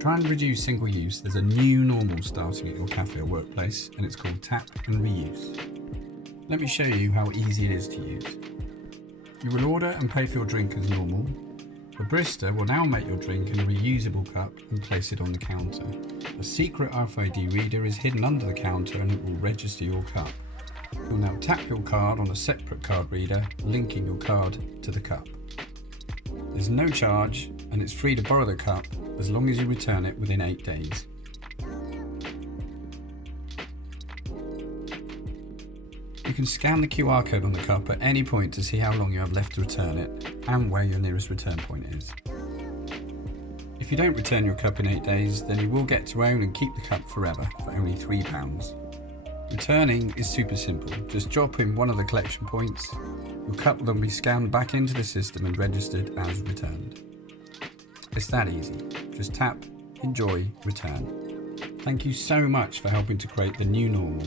try and reduce single use, there's a new normal starting at your cafe or workplace, and it's called Tap&Reuse. Let me show you how easy it is to use. You will order and pay for your drink as normal. The barista will now make your drink in a reusable cup and place it on the counter. A secret RFID reader is hidden under the counter and it will register your cup. You'll now tap your card on a separate card reader, linking your card to the cup. There's no charge and it's free to borrow the cup as long as you return it within 8 days. You can scan the QR code on the cup at any point to see how long you have left to return it and where your nearest return point is. If you don't return your cup in 8 days, then you will get to own and keep the cup forever for only £3. Returning is super simple. Just drop in one of the collection points. Your cup will then be scanned back into the system and registered as returned. It's that easy. Just tap, enjoy, return. Thank you so much for helping to create the new normal.